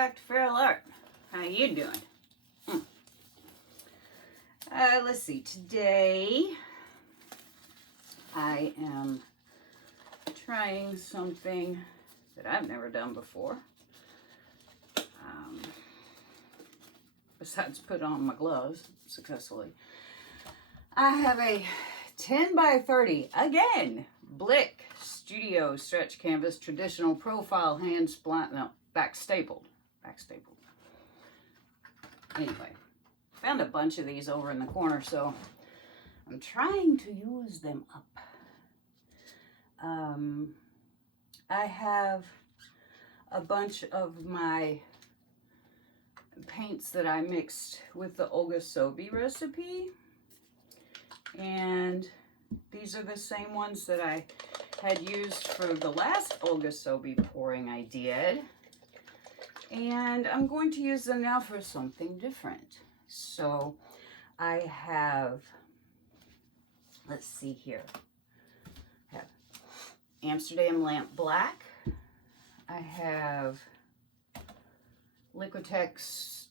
back to feralart. How you doing? Let's see. Today I am trying something that I've never done before. Besides put on my gloves successfully. I have a 10 by 30, again, Blick Studio Stretch Canvas, traditional profile, hand splat, no, back stapled. Anyway, found a bunch of these over in the corner, so I'm trying to use them up. I have a bunch of my paints that I mixed with the Ogasobi recipe, and these are the same ones that I had used for the last Ogasobi pouring I did, and I'm going to use them now for something different. So I have, let's see here, I have Amsterdam Lamp Black, I have Liquitex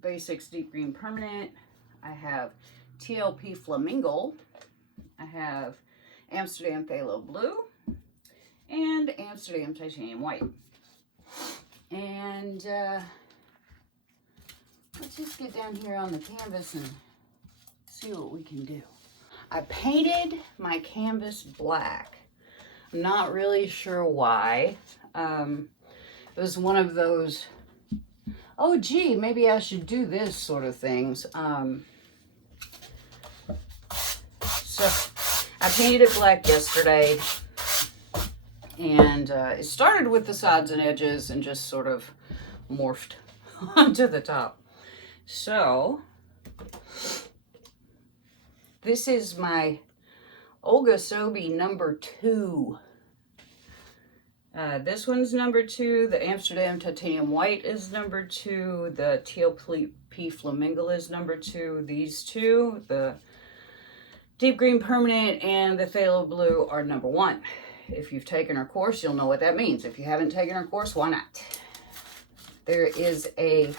Basics Deep Green Permanent, I have TLP Flamingo, I have Amsterdam Phthalo Blue, and Amsterdam Titanium White. And let's just get down here on the canvas and see what we can do. I painted my canvas black. I'm not really sure why. It was one of those, oh gee, maybe I should do this sort of things. So I painted it black yesterday, and it started with the sides and edges and just sort of morphed onto the top. So this is my Ogasobi number 2. This one's number 2. The Amsterdam Titanium White is number 2. The TLP Flamingo is number 2. These two, the Deep Green Permanent and the Phthalo Blue, are number 1. If you've taken our course, you'll know what that means. If you haven't taken our course, why not? There is a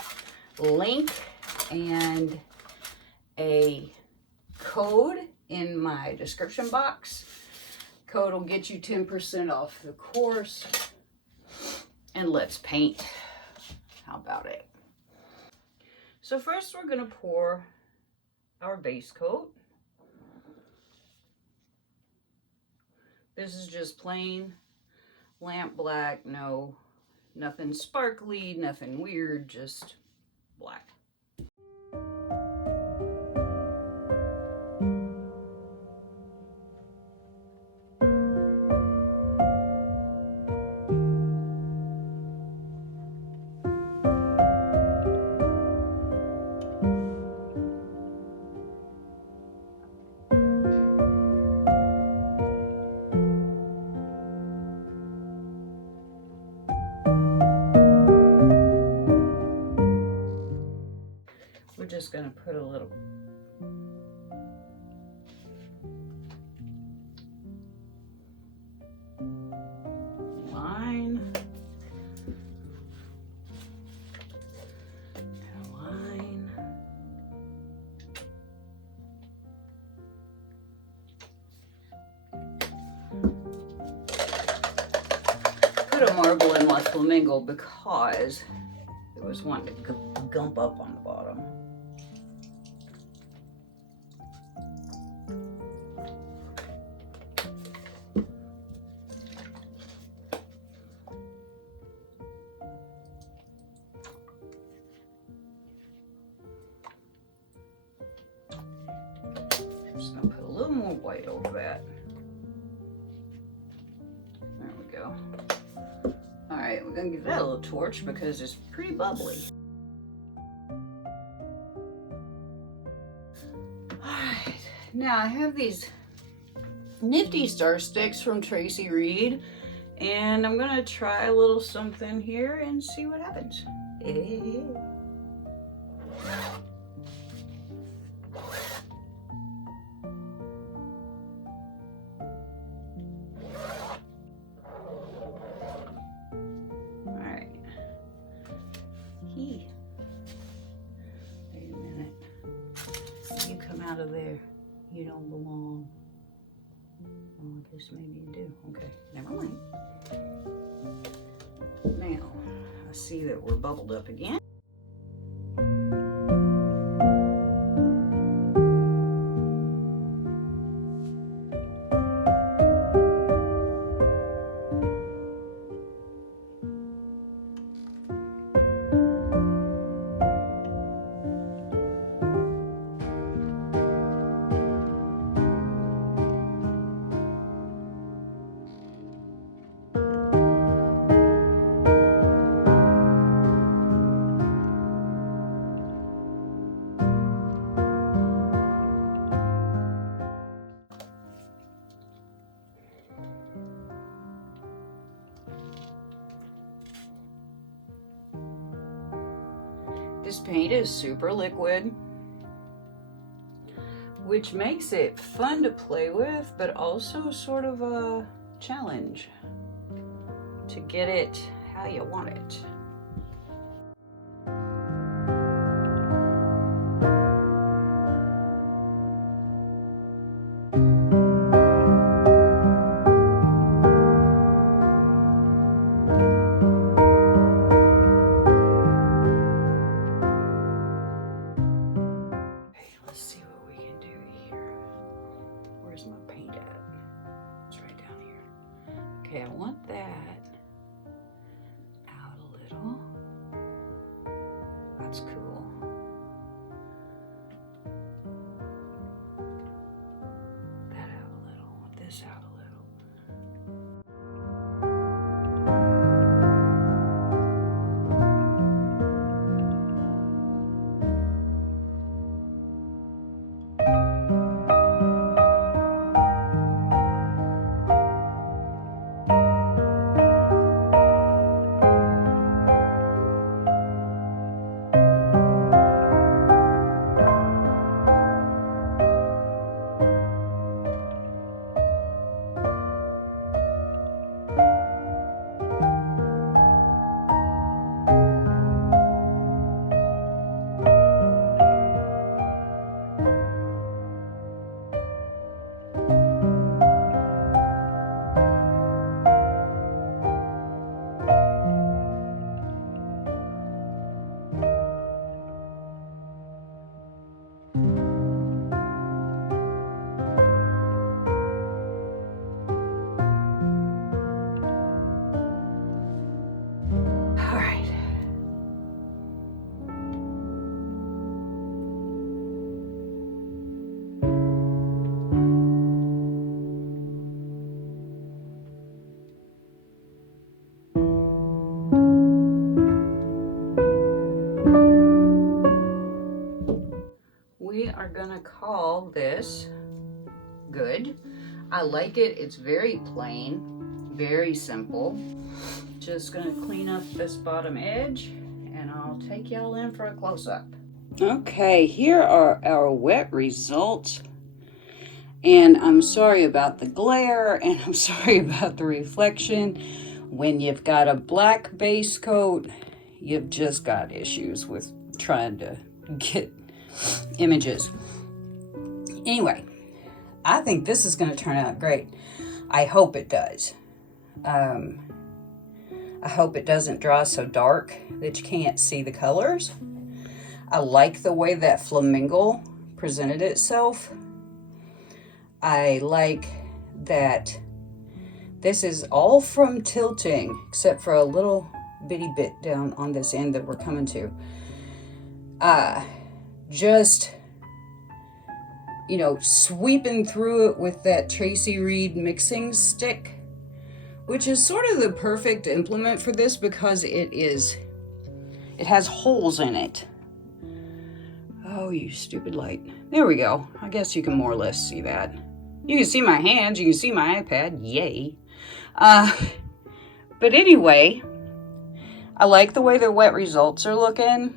link and a code in my description box. Code will get you 10% off the course. And let's paint. How about it? So first we're going to pour our base coat. This is just plain lamp black, nothing sparkly, nothing weird, just black. Just going to put a little line and a line. Put a marble in my flamingo because there was one to gump up on the bottom. Just gonna put a little more white over that. There we go. All right, we're gonna give that a little torch because it's pretty bubbly. All right, now I have these nifty star sticks from Tracy Reed, and I'm gonna try a little something here and see what happens. out of there. You don't belong. Well, I guess maybe you do. Okay, never mind. Now, I see that we're bubbled up again. This paint is super liquid, which makes it fun to play with, but also sort of a challenge to get it how you want it. Okay, I want that out a little. That's cool. That out a little. I want this out a little. We are gonna call this good. I like it. It's very plain, very simple. Just gonna clean up this bottom edge and I'll take y'all in for a close-up. Okay, here are our wet results. And I'm sorry about the glare and I'm sorry about the reflection. When you've got a black base coat, you've just got issues with trying to get images. Anyway, I think this is going to turn out great. I hope it does. I hope it doesn't draw so dark that you can't see the colors. I like the way that flamingo presented itself. I like that this is all from tilting, except for a little bitty bit down on this end that we're coming to. Just, you know, sweeping through it with that Tracy Reed mixing stick, which is sort of the perfect implement for this because it has holes in it. Oh, you stupid light. There we go. I guess you can more or less see that. You can see my hands, you can see my iPad, yay. But anyway, I like the way the wet results are looking.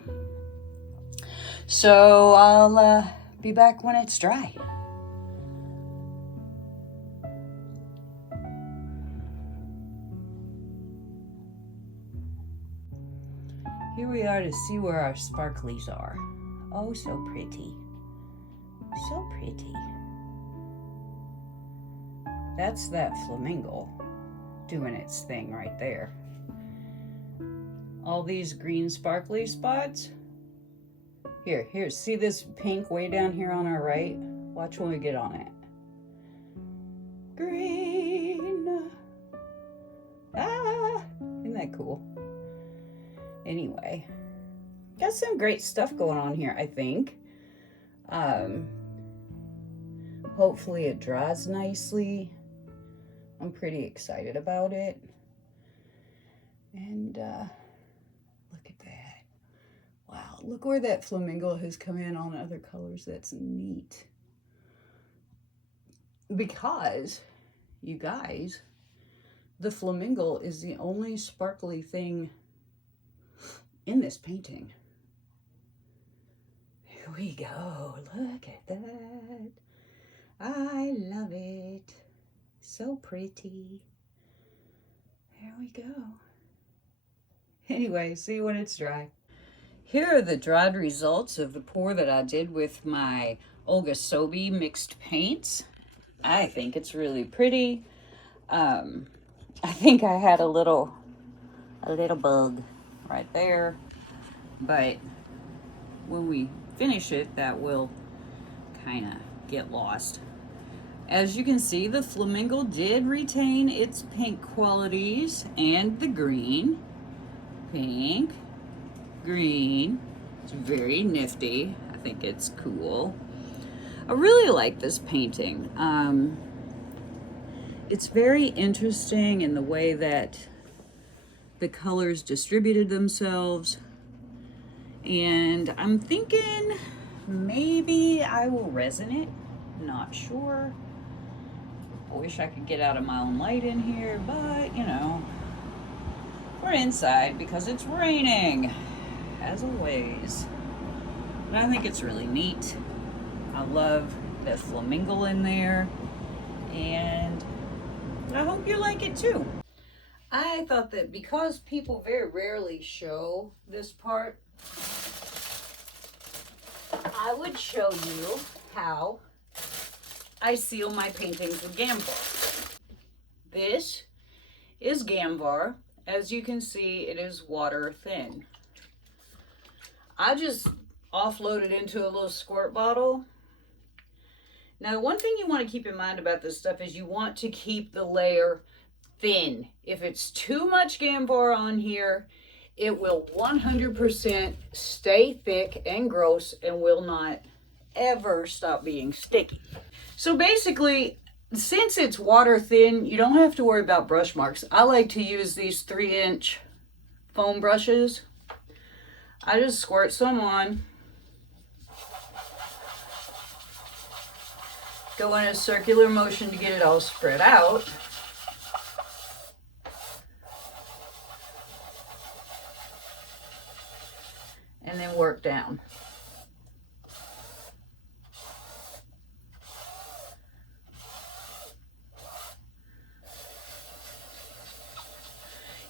So I'll be back when it's dry. Here we are to see where our sparklies are. Oh, so pretty. So pretty. That's that flamingo doing its thing right there. All these green sparkly spots. Here, see this pink way down here on our right? Watch when we get on it. Green. Ah, isn't that cool? Anyway, got some great stuff going on here, I think. Hopefully it dries nicely. I'm pretty excited about it. And look at that. Wow, look where that flamingo has come in on other colors. That's neat. Because, you guys, the flamingo is the only sparkly thing in this painting. Here we go. Look at that. I love it. So pretty. There we go. Anyway, see when it's dry. Here are the dried results of the pour that I did with my Olga Sobi mixed paints. I think it's really pretty. I think I had a little bug right there, but when we finish it, that will kind of get lost. As you can see, the flamingo did retain its pink qualities and the green. Pink, green. It's very nifty. I think it's cool. I really like this painting. It's very interesting in the way that the colors distributed themselves. And I'm thinking maybe I will resin it. Not sure. I wish I could get out of my own light in here, but you know, we're inside because it's raining, as always. But I think it's really neat. I love that flamingo in there, and I hope you like it too. I thought that because people very rarely show this part, I would show you how I seal my paintings with Gamvar. This is Gamvar. As you can see, it is water thin. I just offload it into a little squirt bottle. Now, one thing you want to keep in mind about this stuff is you want to keep the layer thin. If it's too much Gamvar on here, it will 100% stay thick and gross and will not ever stop being sticky. So basically, since it's water thin, you don't have to worry about brush marks. I like to use these 3-inch foam brushes. I just squirt some on. Go in a circular motion to get it all spread out. And then work down.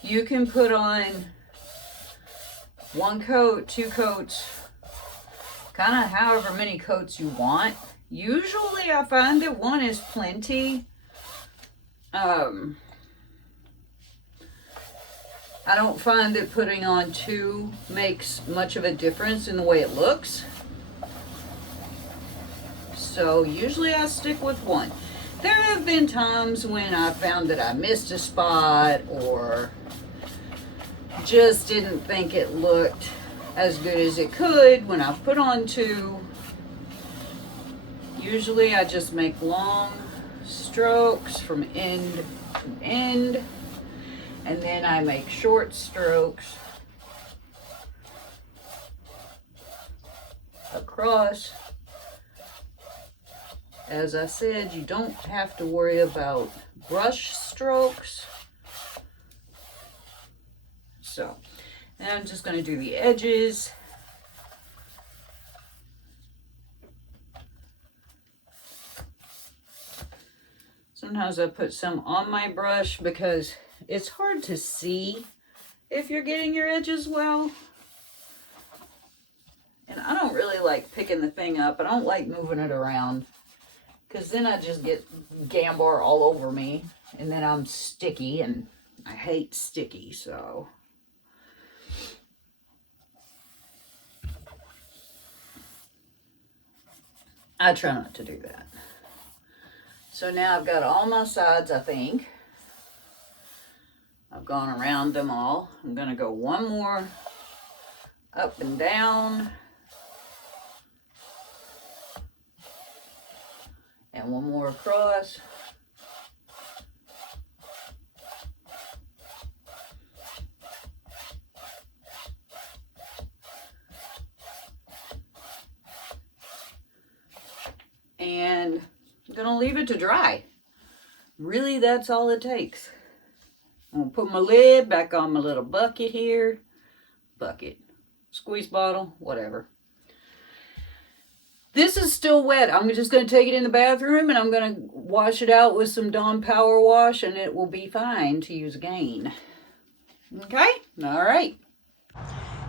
You can put on 1 coat, 2 coats, kind of however many coats you want. Usually I find that 1 is plenty. I don't find that putting on 2 makes much of a difference in the way it looks. So usually I stick with 1. There have been times when I found that I missed a spot or just didn't think it looked as good as it could when I put on 2. Usually I just make long strokes from end to end, and then I make short strokes across. As I said, you don't have to worry about brush strokes. So, and I'm just going to do the edges. Sometimes I put some on my brush because it's hard to see if you're getting your edges well. And I don't don't really like picking the thing up. I don't like moving it around, because then I just get Gamvar all over me, and then I'm sticky, and I hate sticky, so. I try not to do that. So now I've got all my sides, I think. I've gone around them all. I'm going to go one more up and down. And one more across. And I'm going to leave it to dry. Really, that's all it takes. I'm going to put my lid back on my little bucket here. Bucket. Squeeze bottle. Whatever. This is still wet. I'm just going to take it in the bathroom and I'm going to wash it out with some Dawn Power Wash, and it will be fine to use again. Okay? All right.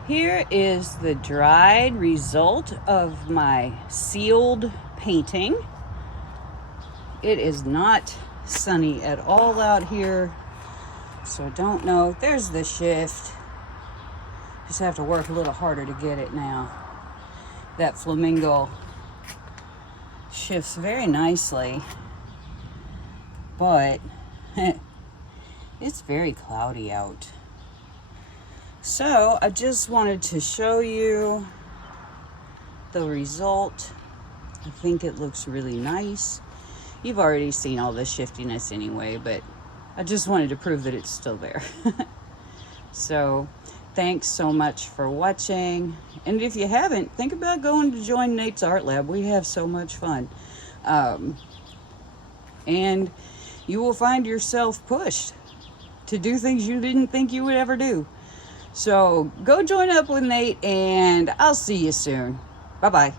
Here is the dried result of my sealed painting. It is not sunny at all out here, so I don't know. There's the shift. Just have to work a little harder to get it now. That flamingo shifts very nicely, but it's very cloudy out. So I just wanted to show you the result. I think it looks really nice. You've already seen all the shiftiness anyway, but I just wanted to prove that it's still there. So thanks so much for watching. And if you haven't, think about going to join Nate's Art Lab. We have so much fun. And you will find yourself pushed to do things you didn't think you would ever do. So go join up with Nate, and I'll see you soon. Bye-bye.